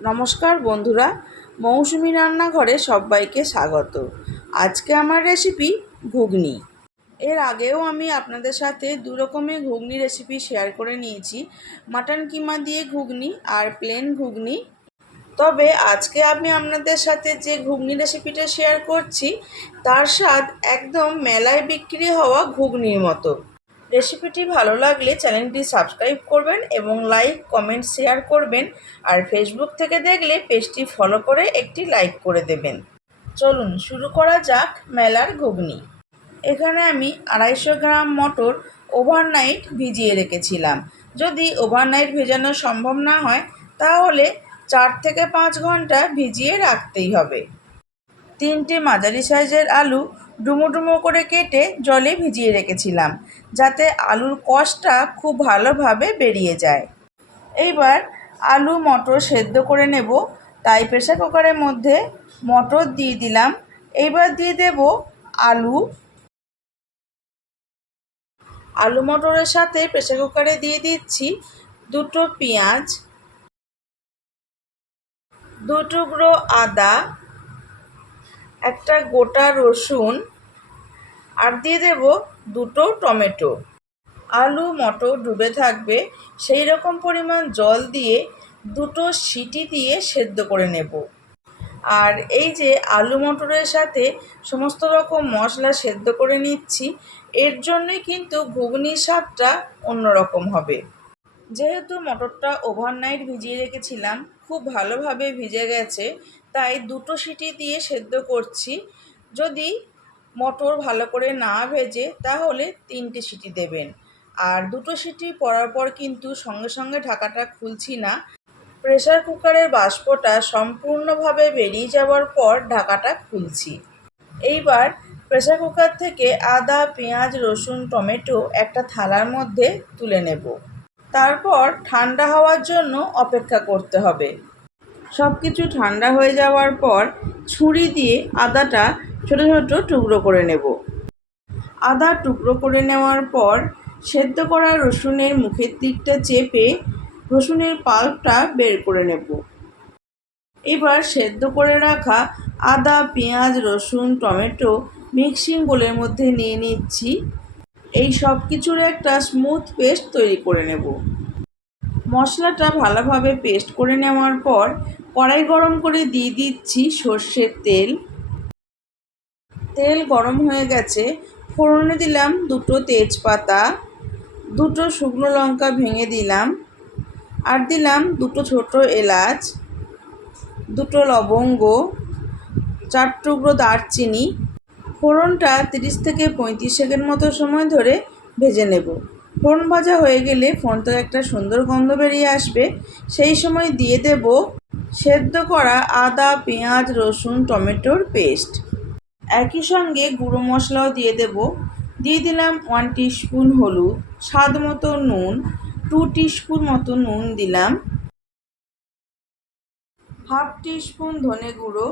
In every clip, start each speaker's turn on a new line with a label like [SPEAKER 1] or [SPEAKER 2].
[SPEAKER 1] নমস্কার বন্ধুরা, মৌসুমি রান্নাঘরে সবাইকে স্বাগত। আজকে আমার রেসিপি ঘুগনি। এর আগেও আমি আপনাদের সাথে দু রকমের ঘুগনি রেসিপি শেয়ার করে নিয়েছি। মাটন কিমা দিয়ে ঘুগনি আর প্লেন ঘুগনি। তবে আজকে আমি আপনাদের সাথে যে ঘুগনি রেসিপিটা শেয়ার করছি, তার স্বাদ একদম মেলায় বিক্রি হওয়া ঘুগনির মতো। রেসিপিটি ভালো লাগলে চ্যানেলটি সাবস্ক্রাইব করবেন এবং লাইক, কমেন্ট, শেয়ার করবেন। আর ফেসবুক থেকে দেখলে পেজটি ফলো করে একটি লাইক করে দেবেন। চলুন শুরু করা যাক মেলার ঘুগনি। এখানে আমি আড়াইশো গ্রাম মটর ওভারনাইট ভিজিয়ে রেখেছিলাম। যদি ওভারনাইট ভেজানো সম্ভব না হয়, তাহলে চার থেকে পাঁচ ঘণ্টা ভিজিয়ে রাখতেই হবে। তিনটি মাঝারি সাইজের আলু ডুমো ডুমো করে কেটে জলে ভিজিয়ে রেখেছিলাম, যাতে আলুর কষটা খুব ভালোভাবে বেরিয়ে যায়। এইবার আলু মটর সেদ্ধ করে নেব, তাই প্রেসার কুকারের মধ্যে মটর দিয়ে দিলাম। এইবার দিয়ে দেব আলু। আলু মটরের সাথে প্রেসার কুকারে দিয়ে দিচ্ছি দুটো পেঁয়াজ দু টুকরো আদা, একটা গোটা রসুন আর দিয়ে দেব দুটো টমেটো। আলু, মটর ডুবে থাকবে, সেই রকম পরিমাণ জল দিয়ে দুটো সিটি দিয়ে সেদ্ধ করে নেব। আর এই যে আলু, মটরের সাথে সমস্ত রকম মশলা সেদ্ধ করে নিচ্ছি, এর জন্যই কিন্তু ঘুগনির স্বাদটা অন্যরকম হবে। যেহেতু মটরটা ওভারনাইট ভিজিয়ে রেখেছিলাম, খুব ভালোভাবে ভিজে গেছে, তাই দুটো সিটি দিয়ে সেদ্ধ করছি। যদি মটর ভালো করে না ভেজে তাহলে তিনটে সিটি দেবেন। আর দুটো সিটি পরার পর কিন্তু সঙ্গে সঙ্গে ঢাকাটা খুলছি না। প্রেসার কুকারের বাষ্পটা সম্পূর্ণভাবে বেরিয়ে যাওয়ার পর ঢাকাটা খুলছি। এইবার প্রেসার কুকার থেকে আদা, পেঁয়াজ, রসুন, টমেটো একটা থালার মধ্যে তুলে নেব। তারপর ঠান্ডা হওয়ার জন্য অপেক্ষা করতে হবে। সব কিছু ঠান্ডা হয়ে যাওয়ার পর ছুরি দিয়ে আদাটা ছোটো ছোটো টুকরো করে নেব। আদা টুকরো করে নেওয়ার পর সেদ্ধ করা রসুনের মুখের দিকটা চেপে রসুনের পাল্পটা বের করে নেব। এবার সেদ্ধ করে রাখা আদা, পেঁয়াজ, রসুন, টমেটো মিক্সিং বোলের মধ্যে নিয়ে নিচ্ছি। এই সব কিছুর একটা স্মুথ পেস্ট তৈরি করে নেব। মশলাটা ভালোভাবে পেস্ট করে নেওয়ার পর কড়াই গরম করে দিয়ে দিচ্ছি সর্ষের তেল। তেল গরম হয়ে গেছে। ফোড়নে দিলাম দুটো তেজপাতা, দুটো শুকনো লঙ্কা ভেঙে দিলাম আর দিলাম দুটো ছোট এলাচ, দুটো লবঙ্গ, চার টুকরো দারচিনি। ফোড়নটা তিরিশ থেকে পঁয়ত্রিশ সেকেন্ড মতো সময় ধরে ভেজে নেব। ফোড়ন ভাজা হয়ে গেলে থেকে একটা সুন্দর গন্ধ বেরিয়ে আসবে, সেই সময় দিয়ে দেব সেদ্ধ করা আদা, পেঁয়াজ, রসুন, টমেটোর পেস্ট। একই সঙ্গে গুঁড়ো মশলাও দিয়ে দেব। দিয়ে দিলাম ওয়ান স্পুন হলুদ, স্বাদ মতো নুন টু স্পুন মতো নুন দিলাম। হাফ স্পুন ধনে গুঁড়ো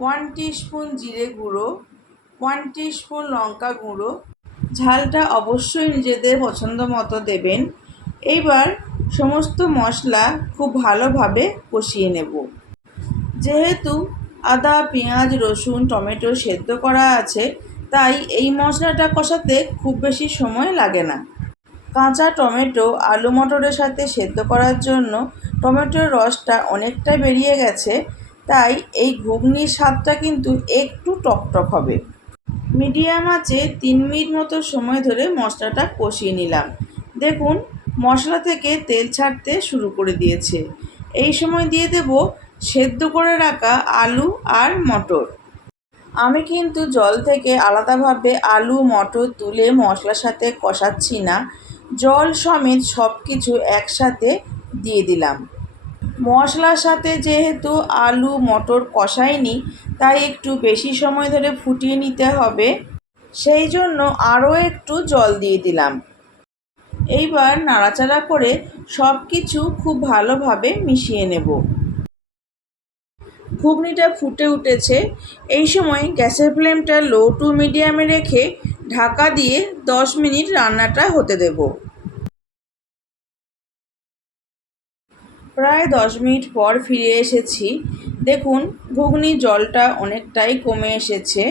[SPEAKER 1] ওয়ান স্পুন জিরে গুঁড়ো ওয়ান স্পুন লঙ্কা গুঁড়ো। ঝালটা অবশ্যই নিজেদের পছন্দ মতো দেবেন। এইবার সমস্ত মশলা খুব ভালোভাবে কষিয়ে নেব। যেহেতু আদা, পেঁয়াজ, রসুন, টমেটো সেদ্ধ করা আছে, তাই এই মশলাটা কষাতে খুব বেশি সময় লাগে না। কাঁচা টমেটো, আলু মটরের সাথে সেদ্ধ করার জন্য টমেটোর রসটা অনেকটা বেরিয়ে গেছে, তাই এই ঘুগনির স্বাদটা কিন্তু একটু টকটক হবে। মিডিয়াম আঁচে তিন মিনিট মতো সময় ধরে মশলাটা কষিয়ে নিলাম। দেখুন, মশলা থেকে তেল ছাড়তে শুরু করে দিয়েছে। এই সময় দিয়ে দেব সেদ্ধ করে রাখা আলু আর মটর। আমি কিন্তু জল থেকে আলাদাভাবে আলু, মটর তুলে মশলার সাথে কষাচ্ছি না। জল সমেত সব কিছু একসাথে দিয়ে দিলাম। মশলার সাথে যেহেতু আলু, মটর কষাইনি তাই একটু বেশি সময় ধরে ফুটিয়ে নিতে হবে। সেই জন্য আরও একটু জল দিয়ে দিলাম। এইবার নাড়াচাড়া করে সব কিছু খুব ভালোভাবে মিশিয়ে নেব। ঘুগনিটা ফুটে উঠেছে। এই সময় গ্যাসের ফ্লেমটা লো টু মিডিয়ামে রেখে ঢাকা দিয়ে দশ মিনিট রান্নাটা হতে দেব। প্রায় দশ মিনিট পর ফিরে এসেছি। দেখুন, ঘুগনি জলটা অনেকটাই কমে এসেছে।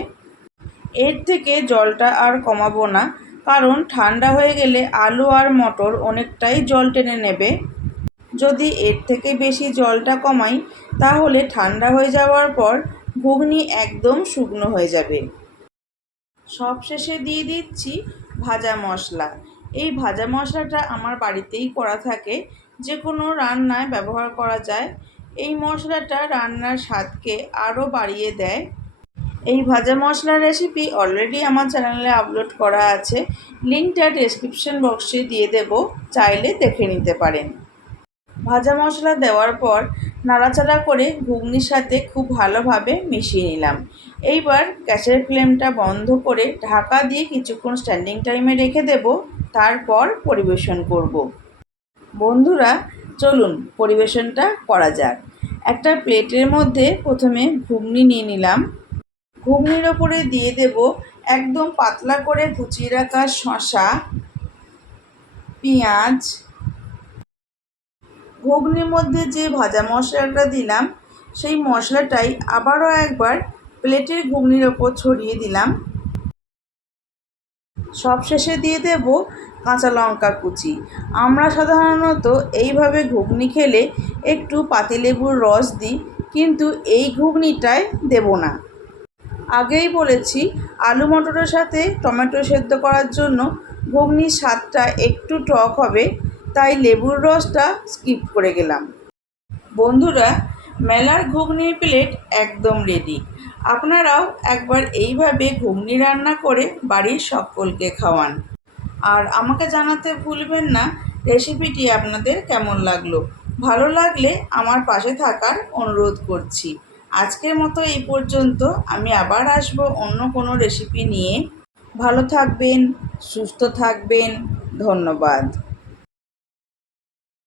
[SPEAKER 1] এর থেকে জলটা আর কমাবো না, কারণ ঠান্ডা হয়ে গেলে আলু আর মটর অনেকটাই জল টেনে নেবে। যদি এর থেকে বেশি জলটা কমাই, তাহলে ঠান্ডা হয়ে যাওয়ার পর ঘুগনি একদম শুকনো হয়ে যাবে। সবশেষে দিয়ে দিচ্ছি ভাজা মশলা। এই ভাজা মশলাটা আমার বাড়িতেই করা থাকে। যে কোনো রান্নায় ব্যবহার করা যায়। এই মশলাটা রান্নার স্বাদকে আরও বাড়িয়ে দেয়। এই ভাজা মশলার রেসিপি অলরেডি আমার চ্যানেলে আপলোড করা আছে। লিঙ্কটা ডেসক্রিপশন বক্সে দিয়ে দেব। চাইলে দেখে নিতে পারেন। ভাজা মশলা দেওয়ার পর নাড়াচাড়া করে ঘুগনির সাথে খুব ভালোভাবে মিশিয়ে নিলাম। এইবার গ্যাসের ফ্লেমটা বন্ধ করে ঢাকা দিয়ে কিছুক্ষণ স্ট্যান্ডিং টাইমে রেখে দেব। তারপর পরিবেশন করব। বন্ধুরা, চলুন পরিবেশনটা করা যাক। একটা প্লেটের মধ্যে প্রথমে ঘুগনি নিয়ে নিলাম। ঘুগনির ওপরে দিয়ে দেব একদম পাতলা করে কুচিয়ে রাখা শশা পেঁয়াজ। ঘুগনির মধ্যে যে ভাজা মশলাটা দিলাম, সেই মশলাটাই আবারও একবার প্লেটের ঘুগনির ওপর ছড়িয়ে দিলাম। সবশেষে দিয়ে দেব কাঁচা লঙ্কা কুচি। আমরা সাধারণত এইভাবে ঘুগনি খেলে একটু পাতিলেবুর রস দিই, কিন্তু এই ঘুগনিটায় দেব না। আগেই বলেছি, আলু মটরের সাথে টমেটো সেদ্ধ করার জন্য ঘুগনির স্বাদটা একটু টক হবে, তাই লেবুর রসটা স্কিপ করে গেলাম। বন্ধুরা মেলার ঘুগনির প্লেট একদম রেডি আপনারাও একবার এইভাবে ঘুগনি রান্না করে বাড়ির সকলকে খাওয়ান। আর আমাকে জানাতে ভুলবেন না রেসিপিটি আপনাদের কেমন লাগল? ভালো লাগলে আমার পাশে থাকার অনুরোধ করছি। আজকের মতো এই পর্যন্ত, আমি আবার আসব অন্য কোনো রেসিপি নিয়ে। ভালো থাকবেন, সুস্থ থাকবেন, ধন্যবাদ।